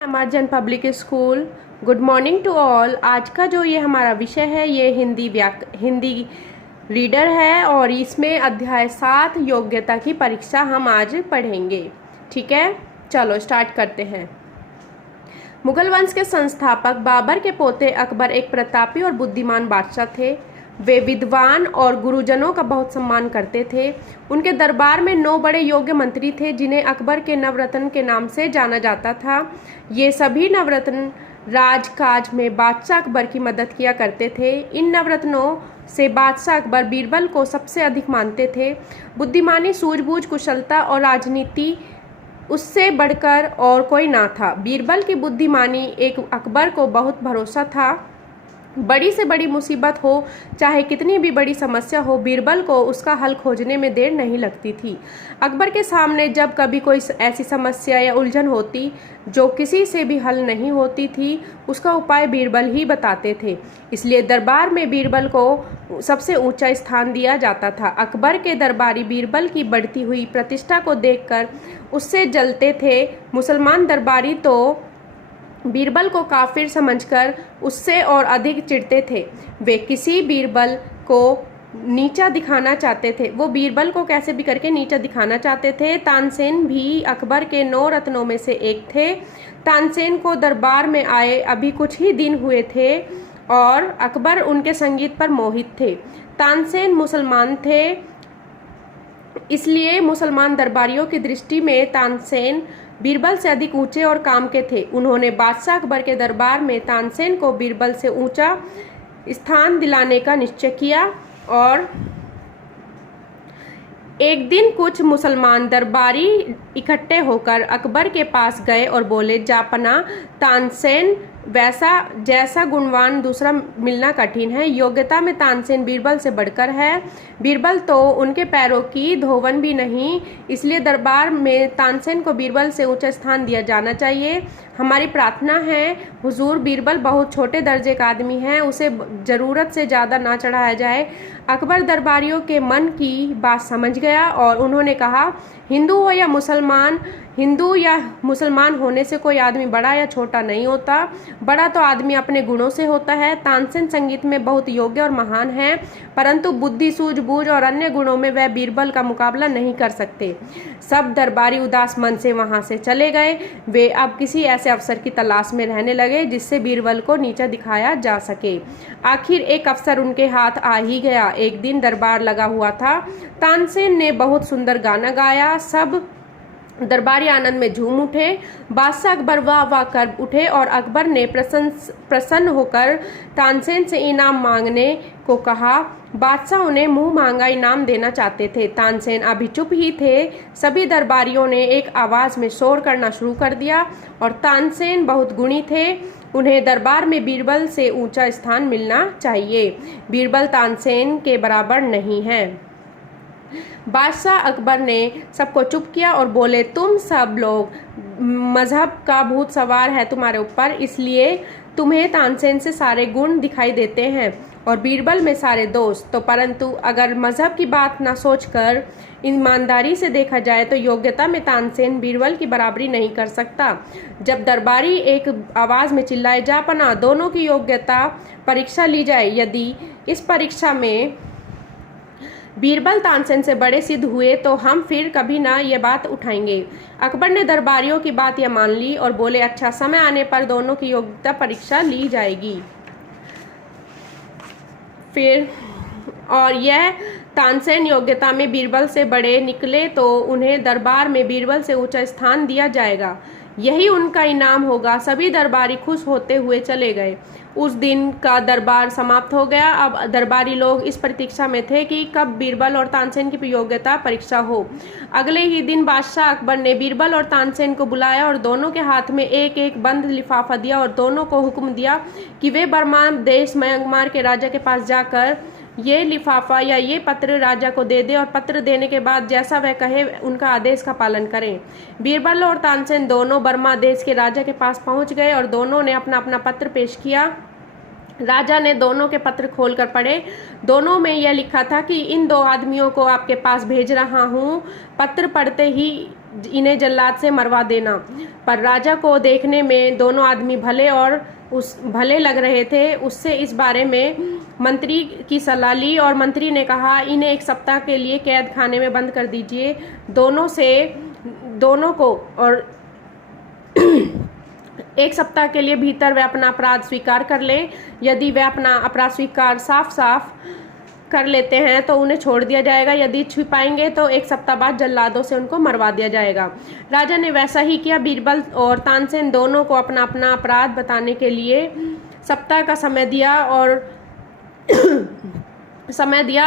अमरजन public school. Good morning to all. आज का जो ये हमारा विषय है ये हिंदी रीडर है और इसमें अध्याय 7 योग्यता की परीक्षा हम आज पढ़ेंगे। ठीक है, चलो स्टार्ट करते हैं। मुगल वंश के संस्थापक बाबर के पोते अकबर एक प्रतापी और बुद्धिमान बादशाह थे। वे विद्वान और गुरुजनों का बहुत सम्मान करते थे। उनके दरबार में 9 बड़े योग्य मंत्री थे जिन्हें अकबर के नवरत्न के नाम से जाना जाता था। ये सभी नवरत्न राजकाज में बादशाह अकबर की मदद किया करते थे। इन नवरत्नों से बादशाह अकबर बीरबल को सबसे अधिक मानते थे। बुद्धिमानी, सूझबूझ, कुशलता और राजनीति उससे बढ़कर और कोई ना था। बीरबल की बुद्धिमानी एक अकबर को बहुत भरोसा था। बड़ी से बड़ी मुसीबत हो, चाहे कितनी भी बड़ी समस्या हो, बीरबल को उसका हल खोजने में देर नहीं लगती थी। अकबर के सामने जब कभी कोई ऐसी समस्या या उलझन होती जो किसी से भी हल नहीं होती थी, उसका उपाय बीरबल ही बताते थे। इसलिए दरबार में बीरबल को सबसे ऊंचा स्थान दिया जाता था। अकबर के दरबारी बीरबल की बढ़ती हुई प्रतिष्ठा को देखकर उससे जलते थे। मुसलमान दरबारी तो बीरबल को काफिर समझकर उससे और अधिक चिढ़ते थे। वे किसी बीरबल को नीचा दिखाना चाहते थे। वो बीरबल को कैसे भी करके नीचा दिखाना चाहते थे। तानसेन भी अकबर के 9 रत्नों में से एक थे। तानसेन को दरबार में आए अभी कुछ ही दिन हुए थे और अकबर उनके संगीत पर मोहित थे। तानसेन मुसलमान थे, इसलिए मुसलमान दरबारियों की दृष्टि में तानसेन बीरबल से अधिक ऊंचे और काम के थे। उन्होंने बादशाह अकबर के दरबार में तानसेन को बीरबल से ऊंचा स्थान दिलाने का निश्चय किया और एक दिन कुछ मुसलमान दरबारी इकट्ठे होकर अकबर के पास गए और बोले, जापना, तानसेन जैसा गुणवान दूसरा मिलना कठिन है। योग्यता में तानसेन बीरबल से बढ़कर है। बीरबल तो उनके पैरों की धोवन भी नहीं, इसलिए दरबार में तानसेन को बीरबल से ऊंचा स्थान दिया जाना चाहिए। हमारी प्रार्थना है हुजूर, बीरबल बहुत छोटे दर्जे का आदमी है, उसे ज़रूरत से ज़्यादा ना चढ़ाया जाए। अकबर दरबारियों के मन की बात समझ गया और उन्होंने कहा, हिंदू या मुसलमान होने से कोई आदमी बड़ा या छोटा नहीं होता। बड़ा तो आदमी अपने गुणों से होता है। तानसेन संगीत में बहुत योग्य और महान है, परंतु बुद्धि, सूझबूझ और अन्य गुणों में वह बीरबल का मुकाबला नहीं कर सकते। सब दरबारी उदास मन से वहां से चले गए। वे अब किसी ऐसे अवसर की तलाश में रहने लगे जिससे बीरबल को नीचा दिखाया जा सके। आखिर एक अवसर उनके हाथ आ ही गया। एक दिन दरबार लगा हुआ था। तानसेन ने बहुत सुंदर गाना गाया। सब दरबारी आनंद में झूम उठे। बादशाह अकबर वाह वाह कर उठे और अकबर ने प्रसन्न होकर तानसेन से इनाम मांगने को कहा। बादशाह उन्हें मुंह मांगा इनाम देना चाहते थे। तानसेन अभी चुप ही थे। सभी दरबारियों ने एक आवाज में शोर करना शुरू कर दिया और तानसेन बहुत गुणी थे, उन्हें दरबार में बीरबल से ऊंचा स्थान मिलना चाहिए। बीरबल तानसेन के बराबर नहीं है। बादशाह अकबर ने सबको चुप किया और बोले, तुम सब लोग मजहब का भूत सवार है तुम्हारे ऊपर, इसलिए तुम्हें तानसेन से सारे गुण दिखाई देते हैं और बीरबल में सारे दोष। तो परंतु अगर मजहब की बात ना सोचकर ईमानदारी से देखा जाए तो योग्यता में तानसेन बीरबल की बराबरी नहीं कर सकता। जब दरबारी एक आवाज में चिल्लाए, जापना, दोनों की योग्यता परीक्षा ली जाए। यदि इस परीक्षा में बीरबल तानसेन से बड़े सिद्ध हुए तो हम फिर कभी ना ये बात उठाएंगे। अकबर ने दरबारियों की बात यह मान ली और बोले, अच्छा, समय आने पर दोनों की योग्यता परीक्षा ली जाएगी। फिर और यह तानसेन योग्यता में बीरबल से बड़े निकले तो उन्हें दरबार में बीरबल से ऊंचा स्थान दिया जाएगा, यही उनका इनाम होगा। सभी दरबारी खुश होते हुए चले गए। उस दिन का दरबार समाप्त हो गया। अब दरबारी लोग इस प्रतीक्षा में थे कि कब बीरबल और तानसेन की योग्यता परीक्षा हो। अगले ही दिन बादशाह अकबर ने बीरबल और तानसेन को बुलाया और दोनों के हाथ में एक एक बंद लिफाफा दिया और दोनों को हुक्म दिया कि वे बर्मा देश म्यांमार के राजा के पास जाकर ये लिफाफा या ये पत्र राजा को दे दे और पत्र देने के बाद जैसा वह कहे उनका आदेश का पालन करें। बीरबल और तानसेन दोनों बर्मा देश के राजा के पास पहुंच गए और दोनों ने अपना अपना पत्र पेश किया। राजा ने दोनों के पत्र खोलकर पढ़े। दोनों में यह लिखा था कि इन 2 आदमियों को आपके पास भेज रहा हूँ। पत्र पढ़ते ही इन्हें जल्लाद से मरवा देना। पर राजा को देखने में दोनों आदमी भले लग रहे थे। उससे इस बारे में मंत्री की सलाह ली और मंत्री ने कहा, इन्हें 1 सप्ताह के लिए कैद खाने में बंद कर दीजिए। दोनों को और 1 सप्ताह के लिए भीतर वे अपना अपराध स्वीकार कर लें। यदि वे अपना अपराध स्वीकार साफ कर लेते हैं तो उन्हें छोड़ दिया जाएगा। यदि छिपाएंगे तो 1 सप्ताह बाद जल्लादों से उनको मरवा दिया जाएगा। राजा ने वैसा ही किया। बीरबल और तानसेन दोनों को अपना अपना अपराध बताने के लिए सप्ताह का समय दिया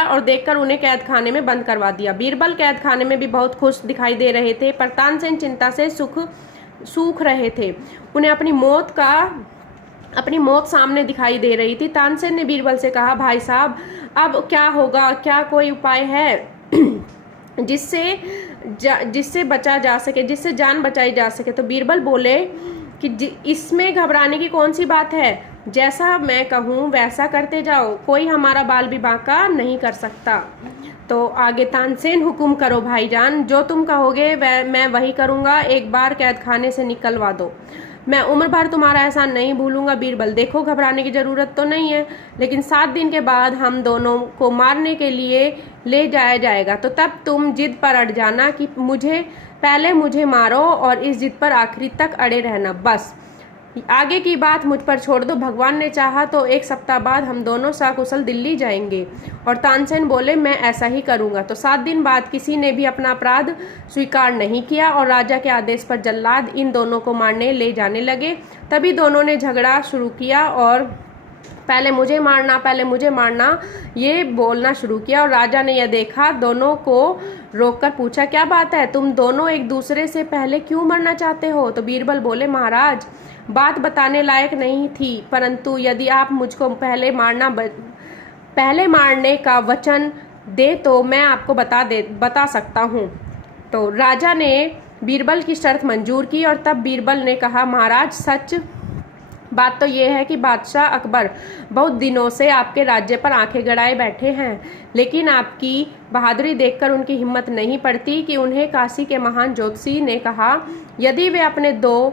और देखकर उन्हें कैद खाने में बंद करवा दिया। बीरबल कैद खाने में भी बहुत खुश दिखाई दे रहे थे, पर तानसेन चिंता से सूख रहे थे। उन्हें अपनी मौत सामने दिखाई दे रही थी। तानसेन ने बीरबल से कहा, भाई साहब, अब क्या होगा? क्या कोई उपाय है जिससे बचा जा सके, जिससे जान बचाई जा सके? तो बीरबल बोले कि इसमें घबराने की कौन सी बात है? जैसा मैं कहूँ वैसा करते जाओ, कोई हमारा बाल भी बांका नहीं कर सकता। तो आगे तानसेन, हुक्म करो भाईजान, जो तुम कहोगे मैं वही करूँगा। एक बार कैद खाने से निकलवा दो, मैं उम्र भर तुम्हारा एहसान नहीं भूलूंगा। बीरबल, देखो घबराने की जरूरत तो नहीं है, लेकिन 7 दिन के बाद हम दोनों को मारने के लिए ले जाया जाएगा। तो तब तुम जिद पर अड़ जाना कि पहले मुझे मारो और इस जिद पर आखिरी तक अड़े रहना। बस आगे की बात मुझ पर छोड़ दो। भगवान ने चाहा तो 1 सप्ताह बाद हम दोनों सकुशल दिल्ली जाएंगे। और तानसेन बोले, मैं ऐसा ही करूंगा। तो 7 दिन बाद किसी ने भी अपना अपराध स्वीकार नहीं किया और राजा के आदेश पर जल्लाद इन दोनों को मारने ले जाने लगे। तभी दोनों ने झगड़ा शुरू किया और पहले मुझे मारना ये बोलना शुरू किया। और राजा ने यह देखा, दोनों को रोककर पूछा, क्या बात है? तुम दोनों एक दूसरे से पहले क्यों मरना चाहते हो? तो बीरबल बोले, महाराज, बात बताने लायक नहीं थी, परंतु यदि आप मुझको पहले मारने का वचन दे तो मैं आपको बता सकता हूँ। तो राजा ने बीरबल की शर्त मंजूर की और तब बीरबल ने कहा, महाराज, सच बात तो ये है कि बादशाह अकबर बहुत दिनों से आपके राज्य पर आंखें गड़ाए बैठे हैं, लेकिन आपकी बहादुरी देखकर उनकी हिम्मत नहीं पड़ती कि उन्हें काशी के महान ज्योतिषी ने कहा, यदि वे अपने 2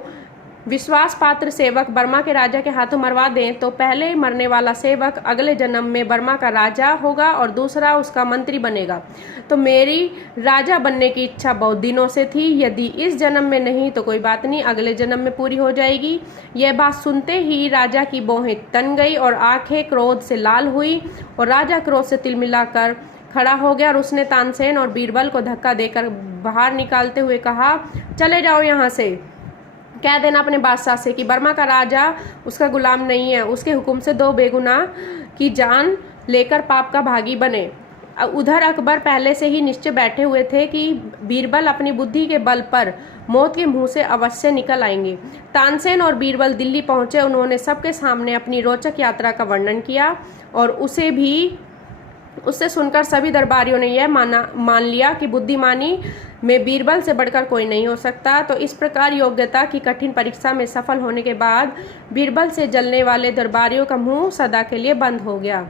विश्वास पात्र सेवक बर्मा के राजा के हाथों मरवा दें तो पहले मरने वाला सेवक अगले जन्म में बर्मा का राजा होगा और दूसरा उसका मंत्री बनेगा। तो मेरी राजा बनने की इच्छा बहुत दिनों से थी। यदि इस जन्म में नहीं तो कोई बात नहीं, अगले जन्म में पूरी हो जाएगी। यह बात सुनते ही राजा की भौहें तन गई और आंखें क्रोध से लाल हुई और राजा क्रोध से तिलमिलाकर खड़ा हो गया और उसने तानसेन और बीरबल को धक्का देकर बाहर निकालते हुए कहा, चले जाओ यहाँ से। कह देना अपने बादशाह से कि बर्मा का राजा उसका गुलाम नहीं है, उसके हुक्म से 2 बेगुनाह की जान लेकर पाप का भागी बने। उधर अकबर पहले से ही निश्चय बैठे हुए थे कि बीरबल अपनी बुद्धि के बल पर मौत के मुंह से अवश्य निकल आएंगे। तानसेन और बीरबल दिल्ली पहुंचे। उन्होंने सबके सामने अपनी रोचक यात्रा का वर्णन किया और उससे सुनकर सभी दरबारियों ने यह मान लिया कि बुद्धिमानी में बीरबल से बढ़कर कोई नहीं हो सकता। तो इस प्रकार योग्यता की कठिन परीक्षा में सफल होने के बाद बीरबल से जलने वाले दरबारियों का मुंह सदा के लिए बंद हो गया।